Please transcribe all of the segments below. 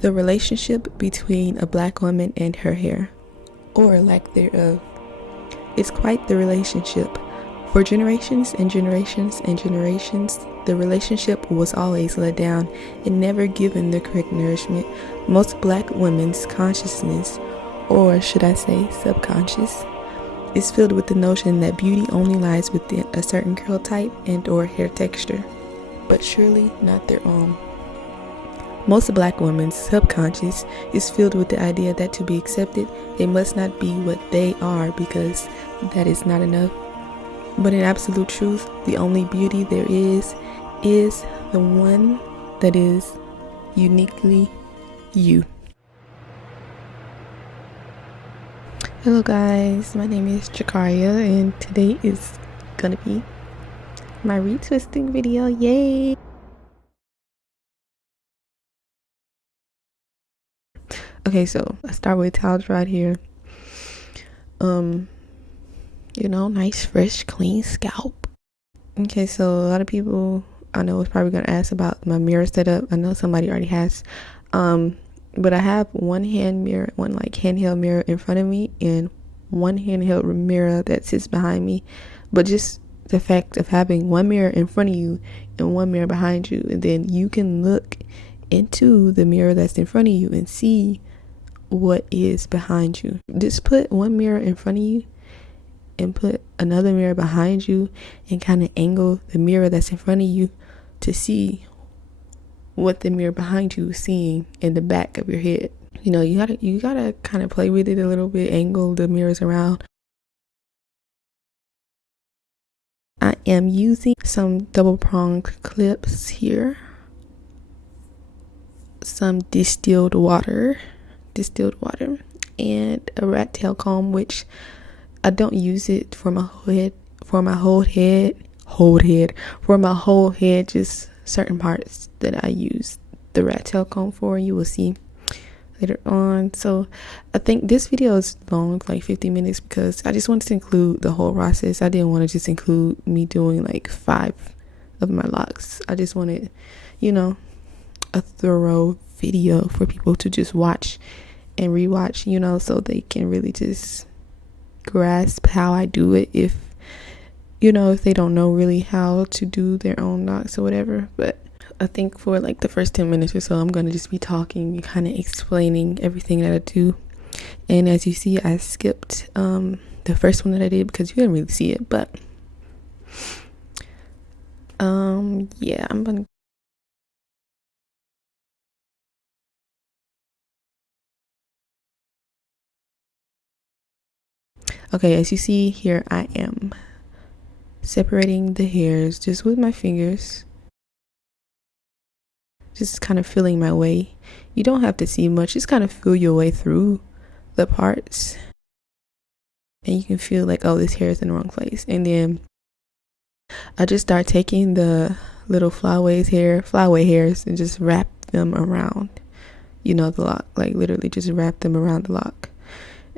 The relationship between a black woman and her hair, or lack thereof. It's quite the relationship. For generations and generations and generations, the relationship was always let down and never given the correct nourishment. Most black women's consciousness, or should I say subconscious, is filled with the notion that beauty only lies within a certain curl type and or hair texture, but surely not their own. Most black women's subconscious is filled with the idea that to be accepted, they must not be what they are because that is not enough. But in absolute truth, the only beauty there is the one that is uniquely you. Hello guys, my name is Jakaria and today is gonna be my retwisting video, yay! Okay, so I start with towels right here. Nice, fresh, clean scalp. Okay, so a lot of people I know is probably gonna ask about my mirror setup. I know somebody already has. But I have one handheld mirror in front of me and one handheld mirror that sits behind me. But just the fact of having one mirror in front of you and one mirror behind you, and then you can look into the mirror that's in front of you and see what is behind you. Just put one mirror in front of you and put another mirror behind you and kind of angle the mirror that's in front of you to see what the mirror behind you is seeing in the back of your head. You gotta kind of play with it a little bit, angle the mirrors around. I am using some double-pronged clips here, some distilled water, and a rat tail comb, which I don't use it for my whole head, just certain parts that I use the rat tail comb for. You will see later on. So I think this video is long, like 50 minutes, because I just wanted to include the whole process. I didn't want to just include me doing like 5 of my locks. I just wanted, a thorough video for people to just watch and rewatch, so they can really just grasp how I do it if they don't know really how to do their own locks or whatever. But I think for like the first 10 minutes or so, I'm gonna just be talking, kind of explaining everything that I do. And as you see, I skipped the first one that I did because you didn't really see it. But yeah, I'm gonna. Okay, as you see here, I am separating the hairs just with my fingers, just kind of feeling my way. You don't have to see much, just kind of feel your way through the parts, and you can feel like, oh, this hair is in the wrong place. And then I just start taking the little flyway hairs and just wrap them around the lock, like literally just wrap them around the lock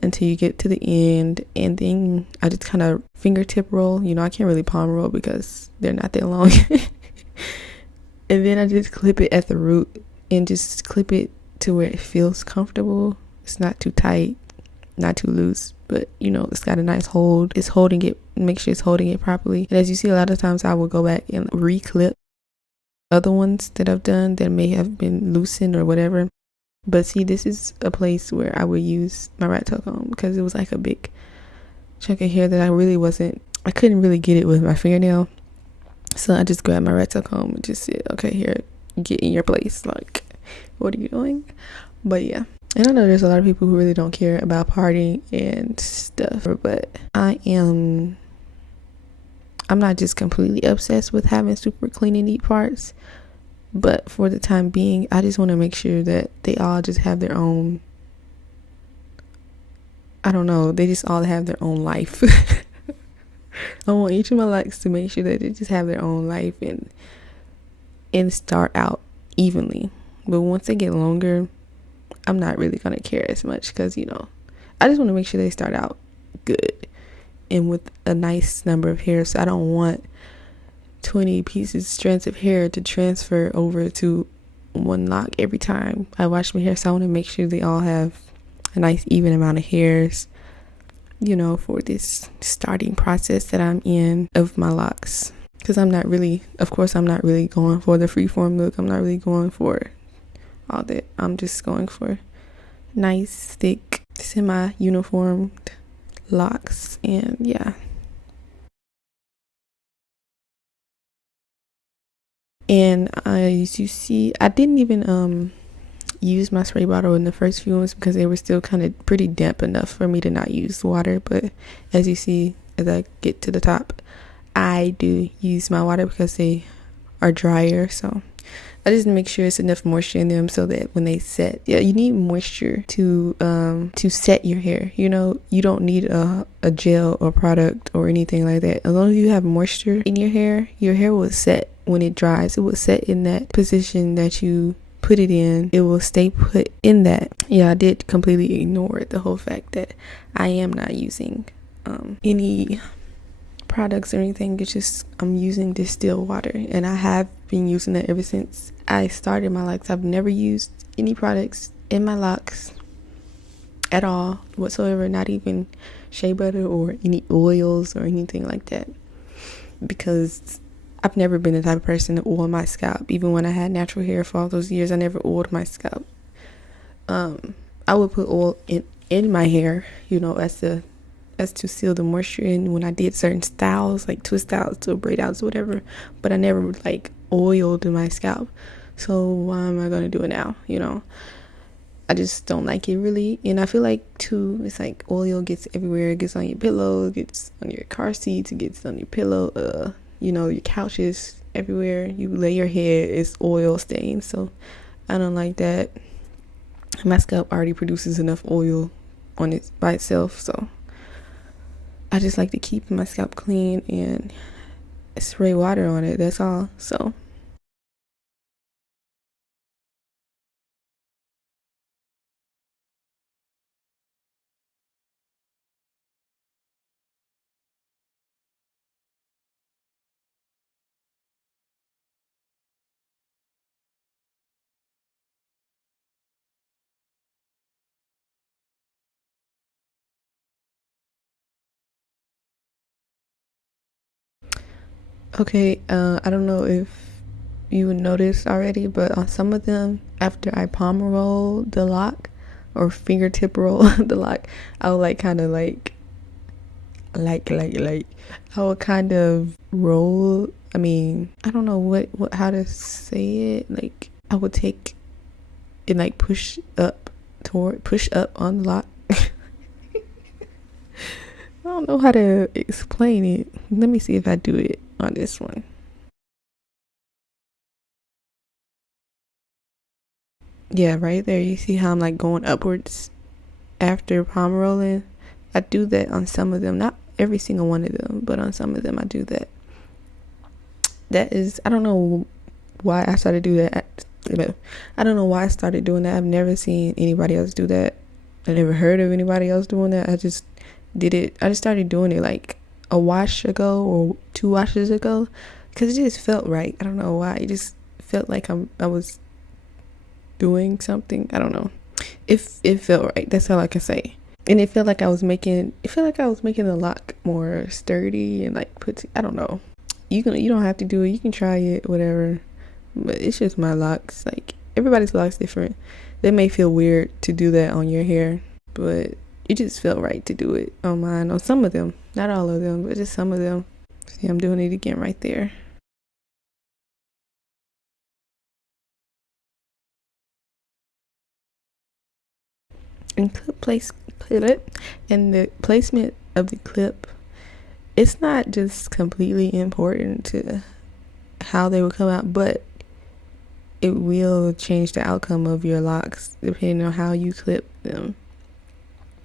until you get to the end. And then I just kind of fingertip roll. I can't really palm roll because they're not that long. And then I just clip it at the root and just clip it to where it feels comfortable. It's not too tight, not too loose, but it's got a nice hold. It's holding it, make sure it's holding it properly. And as you see, a lot of times I will go back and re-clip other ones that I've done that may have been loosened or whatever. But see, this is a place where I would use my rat tail comb because it was like a big chunk of hair that I couldn't really get it with my fingernail. So I just grabbed my rat tail comb and just said, okay, here, get in your place. Like, what are you doing? But yeah. And I know there's a lot of people who really don't care about parting and stuff, but I'm not just completely obsessed with having super clean and neat parts. But for the time being, I just want to make sure that they all just have their own, they just all have their own life. I want each of my locks to make sure that they just have their own life and start out evenly. But once they get longer, I'm not really going to care as much because, I just want to make sure they start out good and with a nice number of hairs. So I don't want 20 strands of hair to transfer over to one lock every time I wash my hair, so I want to make sure they all have a nice even amount of hairs, you know, for this starting process that I'm in of my locks. Because I'm not really going for the freeform look. I'm not really going for all that. I'm just going for nice, thick, semi-uniformed locks. And yeah. And as you see, I didn't even use my spray bottle in the first few ones because they were still kind of pretty damp enough for me to not use water. But as you see, as I get to the top, I do use my water because they are drier. So I just make sure it's enough moisture in them so that when they set, yeah, you need moisture to set your hair. You know, you don't need a gel or product or anything like that. As long as you have moisture in your hair will set when it dries. It will set in that position that you put it in. It will stay put in that. Yeah, I did completely ignore the whole fact that I am not using any products or anything. It's just I'm using distilled water, and I have been using that ever since I started my locks. I've never used any products in my locks at all whatsoever, not even shea butter or any oils or anything like that, because I've never been the type of person to oil my scalp. Even when I had natural hair for all those years, I never oiled my scalp. I would put oil in my hair, you know, as to seal the moisture in when I did certain styles, like twist styles or braid outs or whatever, but I never like oiled my scalp. So why am I going to do it now? You know, I just don't like it really. And I feel like too, it's like oil gets everywhere. It gets on your pillow, it gets on your car seats, it gets on your pillow, you know, your couches, everywhere you lay your head is oil stains. So I don't like that. My scalp already produces enough oil on it by itself, so I just like to keep my scalp clean and spray water on it. That's all. So okay, I don't know if you noticed already, but on some of them, after I palm roll the lock or fingertip roll the lock, I would like kind of like I would kind of roll. I mean, I don't know what how to say it. Like I would take and like push up on the lock. I don't know how to explain it. Let me see if I do it on this one. Yeah, right there. You see how I'm like going upwards after palm rolling? I do that on some of them. Not every single one of them, but on some of them I do that. That is, I don't know why I started to do that. I don't know why I started doing that. I've never seen anybody else do that. I never heard of anybody else doing that. I just did it. I just started doing it like a wash ago or 2 washes ago because it just felt right. I don't know why. It just felt like I was doing something. I don't know. It felt right. That's all I can say. And it felt like I was making the lock more sturdy and like I don't know. You don't have to do it. You can try it, whatever. But it's just my locks. Like everybody's locks different. They may feel weird to do that on your hair, but it just felt right to do it on mine. On some of them, not all of them, but just some of them. See, I'm doing it again right there. And the placement of the clip, it's not just completely important to how they will come out, but it will change the outcome of your locks depending on how you clip them.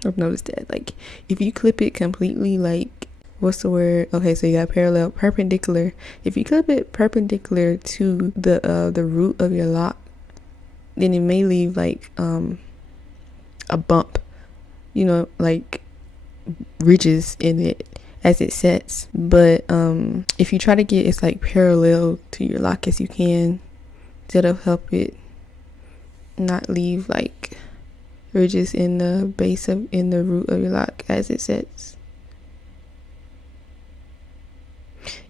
I've noticed that. Like if you clip it completely, like what's the word? Okay, so you got perpendicular. If you clip it perpendicular to the root of your lock, then it may leave like a bump, you know, like ridges in it as it sets. But if you try to get it's like parallel to your lock as you can, that'll help it not leave like ridges in the base of in the root of your lock, as it says,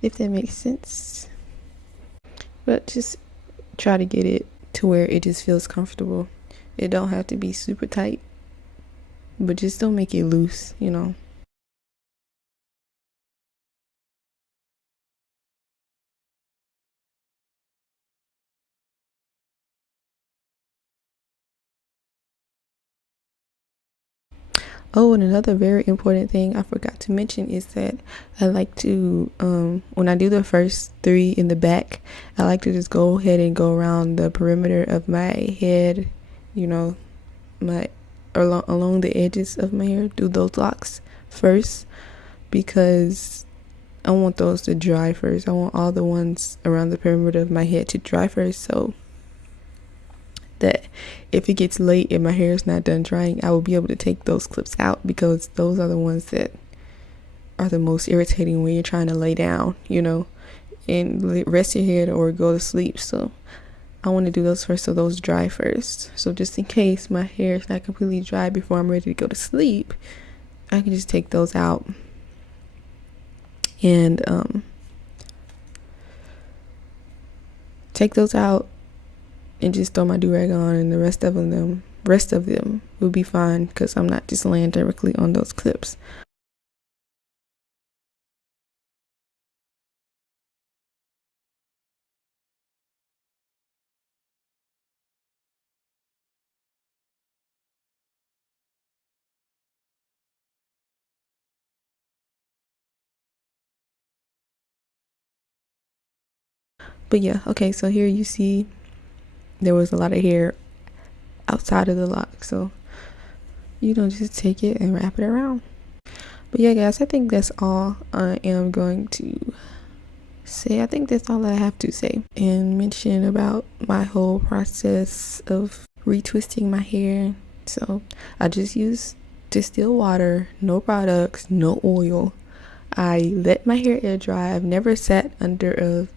if that makes sense. But just try to get it to where it just feels comfortable. It don't have to be super tight, but just don't make it loose, you know. Oh, and another very important thing I forgot to mention is that I like to, when I do the first 3 in the back, I like to just go ahead and go around the perimeter of my head, you know, my along the edges of my hair, do those locks first, because I want those to dry first. I want all the ones around the perimeter of my head to dry first, so that if it gets late and my hair is not done drying, I will be able to take those clips out, because those are the ones that are the most irritating when you're trying to lay down, you know, and rest your head or go to sleep. So I want to do those first, so those dry first. So just in case my hair is not completely dry before I'm ready to go to sleep, I can just take those out and and just throw my do-rag on, and the rest of them will be fine, because I'm not just laying directly on those clips. But yeah, okay, so here you see there was a lot of hair outside of the lock, so you don't just take it and wrap it around. But yeah, guys, I think that's all I am going to say. I think that's all I have to say and mention about my whole process of retwisting my hair. So I just use distilled water, no products, no oil. I let my hair air dry. I've never sat under a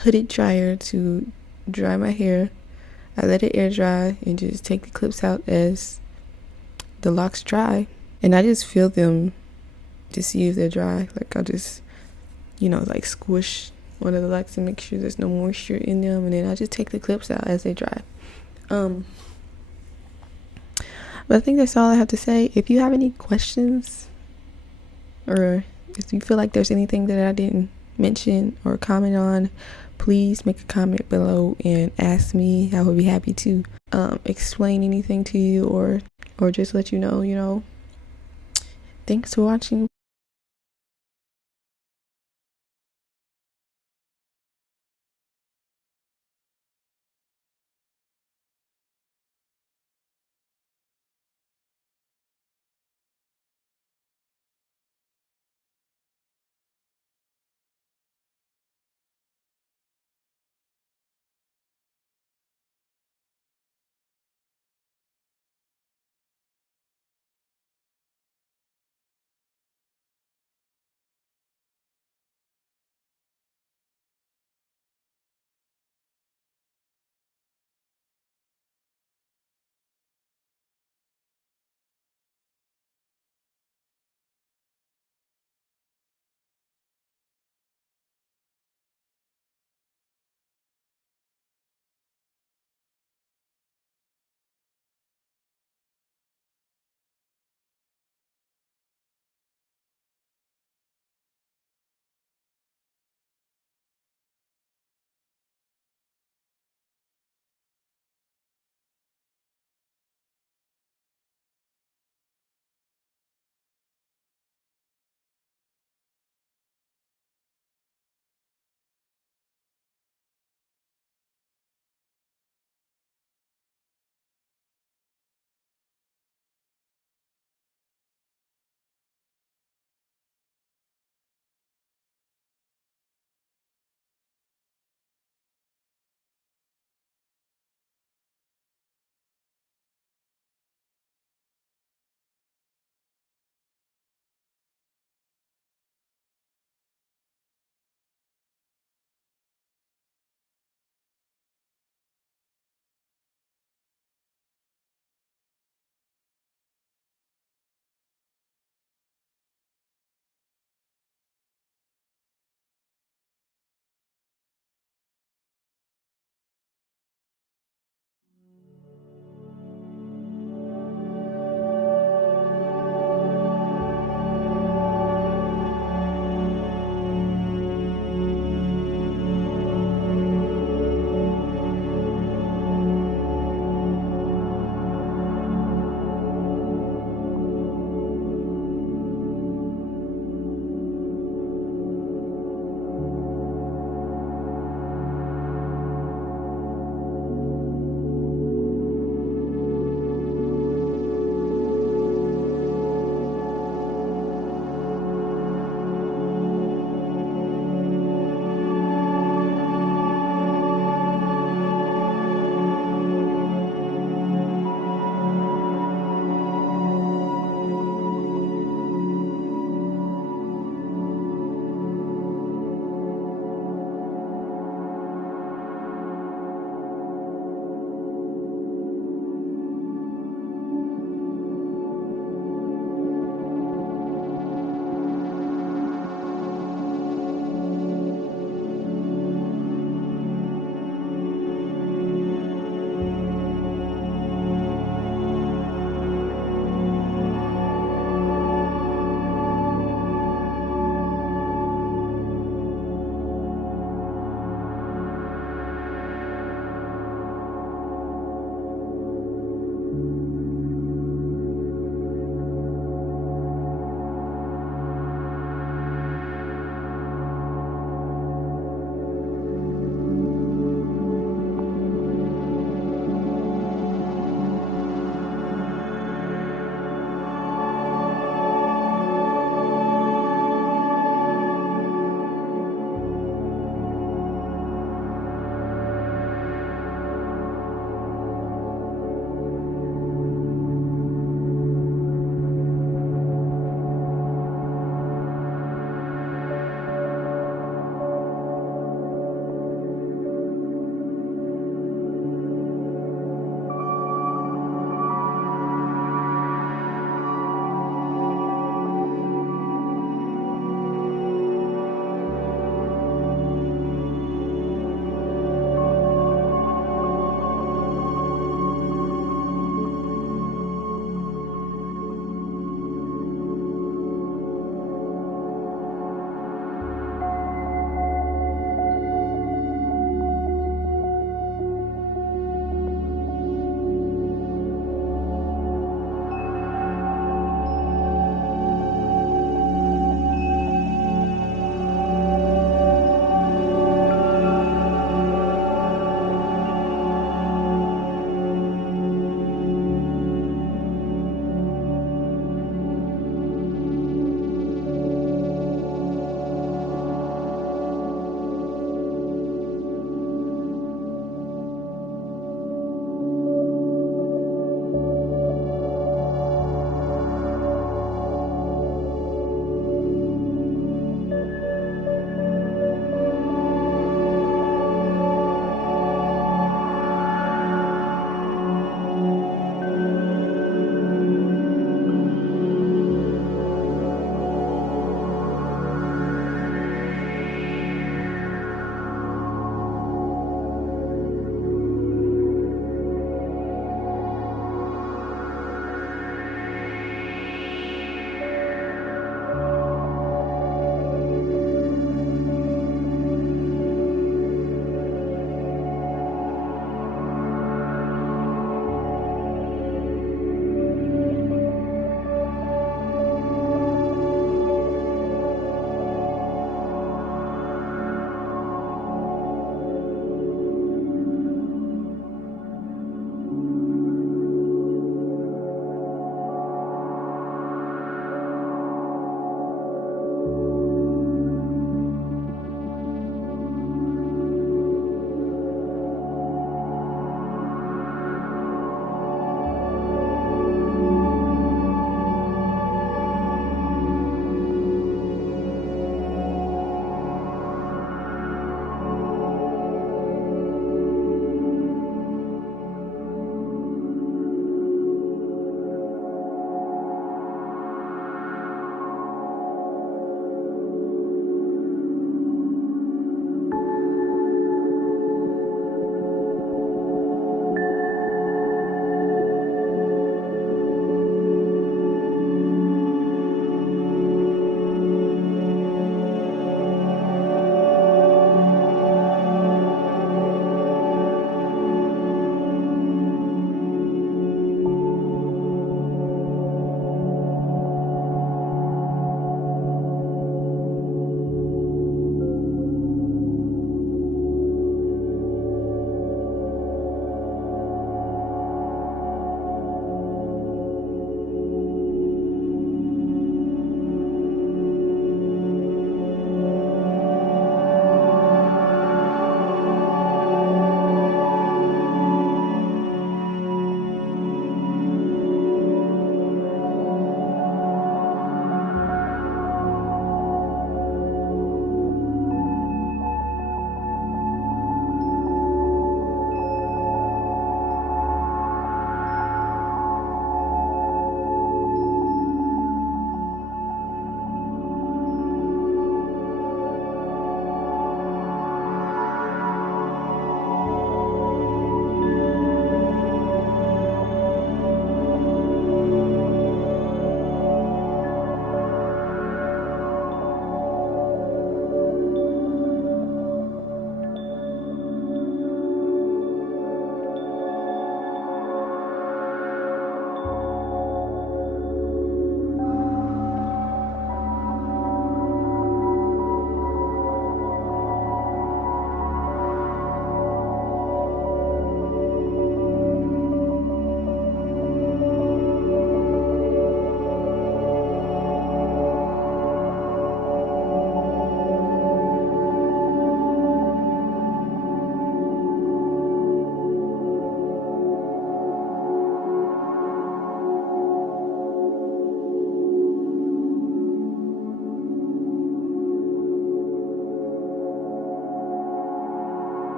hooded dryer to dry my hair. I let it air dry and just take the clips out as the locks dry. And I just feel them to see if they're dry. Like I'll just, like squish one of the locks and make sure there's no moisture in them. And then I just take the clips out as they dry. But I think that's all I have to say. If you have any questions, or if you feel like there's anything that I didn't mention or comment on, please make a comment below and ask me. I would be happy to explain anything to you, or just let you know. Thanks for watching.